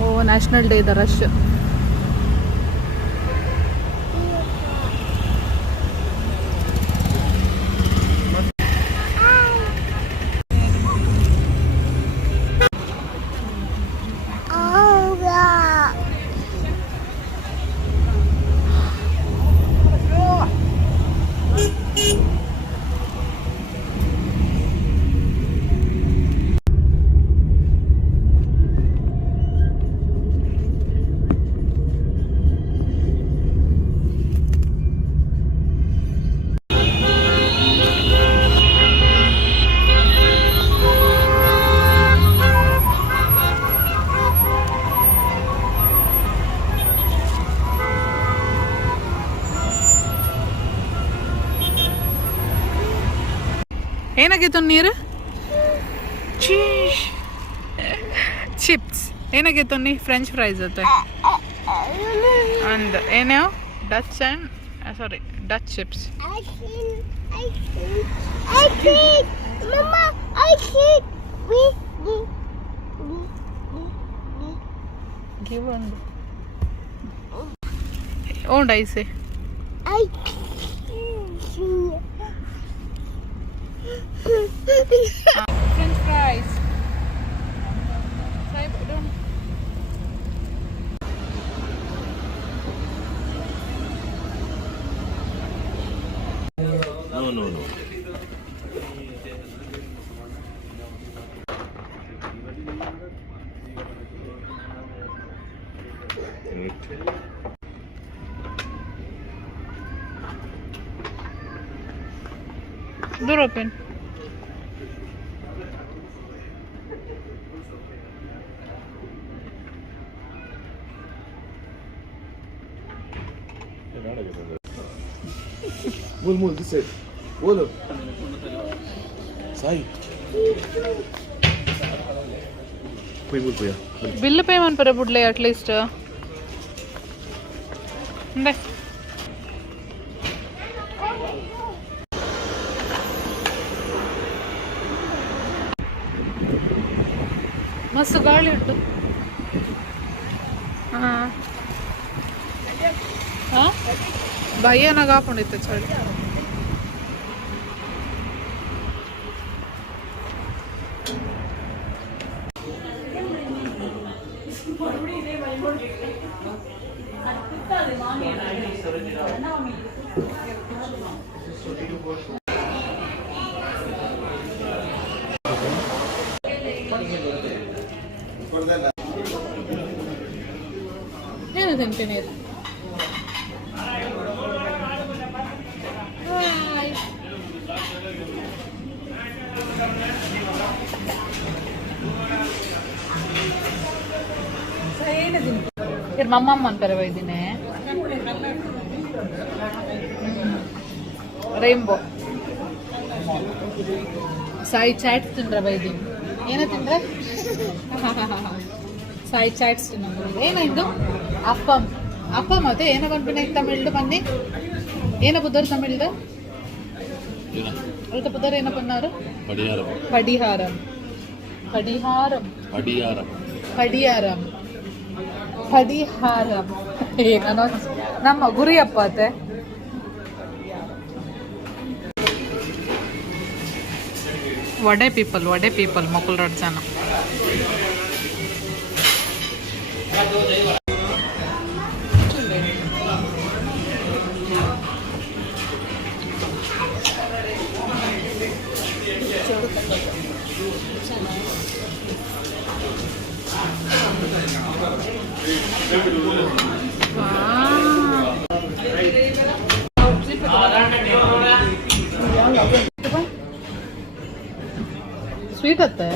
O national day the rush. ಏನಾಗಿತ್ತು ನೀರು? Chips ಏನಾಗಿತ್ತು ನೀ? ಫ್ರೆಂಚ್ ಫ್ರೈಸ್ ಜೊತೆ ಅಂಡ್ ಏನ್ಯಾವ Dutch and sorry Dutch chips. Give ಒಂದು ಓಂಡ್ ಐಸೆ French fries. No. Door open. Mul, this side. Bolo. Sai. Poya. Bill payment para budle at least. Nde. ಮಸ್ತ್ ಗಾಳಿ ಉಂಟು. ಭಯನಾಗ ಹಾಕೊಂಡಿತ್ತು ಚಳಿ. ಏನು ತಿಂತೀನಿ ಇದು? फिर मम्मा मन पर वैदिने रेनबो साई चाट तिंद्र वैदिन ಏನ ತಿಂದ್ರೆ ಸಾಯಿ ಚಾಟ್ಸ್ ತಿನ್ನೋದು. ಏನಾಯ್ತು? ಅಪ್ಪಂ ಅಪ್ಪಂ ಅದೇ ಏನ ಬಂದ್ಬಿನೆ ತಮಿಳ್ದು ಬನ್ನಿ ಏನ ಬುದ್ಧರು ತಮಿಳ್ದು ಅಲ್ತ ಬುದ್ಧರು ಏನ ಬన్నారు? ಪಡಿಹಾರಂ ಪಡಿಹಾರಂ ಪಡಿಹಾರಂ ಪಡಿಹಾರಂ ಪಡಿಹಾರಂ ಪಡಿಹಾರಂ ಏನೋ ನಮ್ಮ ಗುರಿಯಪ್ಪ ಅತ್ತೆ. ವಡೆ ಪೀಪಲ್ ಮೊಕಲ್ರಾಡ್ ಜನ. ಸ್ವೀಟ್ ಅತ್ತೆ